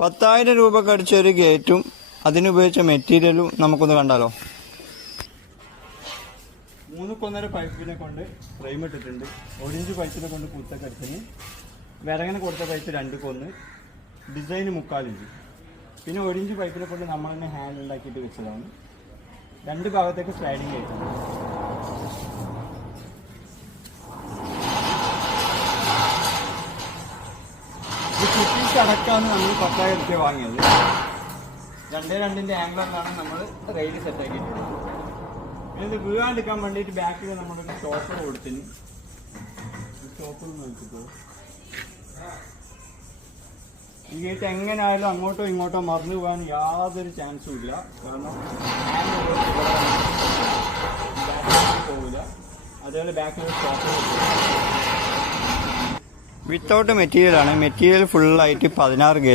10,000 രൂപക്ക് അടിച്ച ഒരു ഗേറ്റും അതിനുപയോഗിച്ച മെറ്റീരിയലും നമുക്കൊന്ന് കണ്ടാലോ. 3 പൈപ്പിനെ കൊണ്ട് ഫ്രെയിം ഇട്ടിട്ടുണ്ട്. 1 ഇഞ്ച് പൈപ്പിനെ കൊണ്ട് കുത്തൊക്കെ അടിച്ചതിന് വിറകിന് കൊടുത്ത പൈപ്പ് 2 കൊന്ന്, ഡിസൈന് 3/4 ഇഞ്ച്. പിന്നെ 1 ഇഞ്ച് പൈപ്പിനെ കൊണ്ട് നമ്മൾ തന്നെ ഹാൻഡ് ഉണ്ടാക്കിയിട്ട് വെച്ചതാണ്. 2 ഭാഗത്തേക്ക് സ്ലൈഡിങ് ആയിട്ടുണ്ട്. ഇത് അടക്കാണ് നമ്മൾ 10,000 രൂപ വാങ്ങിയത്. 2.2 ആംഗിളിലാണ് നമ്മൾ റെയിൽ സെറ്റ് ആക്കിയിട്ടുള്ളത്. പിന്നെ ഇത് വീഴാണ്ടിരിക്കാൻ വേണ്ടിയിട്ട് ബാക്കിൽ നമ്മളൊരു സ്റ്റോപ്പർ കൊടുത്തിന്. സ്റ്റോപ്പർ നോക്കിക്കോ. ഈ ഗേറ്റ് എങ്ങനെയായാലും അങ്ങോട്ടോ ഇങ്ങോട്ടോ മറന്നു പോകാൻ യാതൊരു ചാൻസും ഇല്ല. കാരണം പോവില്ല. അതേപോലെ ബാക്കിൽ സ്റ്റോപ്പർ വിത്തൗട്ട് മെറ്റീരിയലാണ്. മെറ്റീരിയൽ ഫുള്ളായിട്ട് 16 ഗേജ്.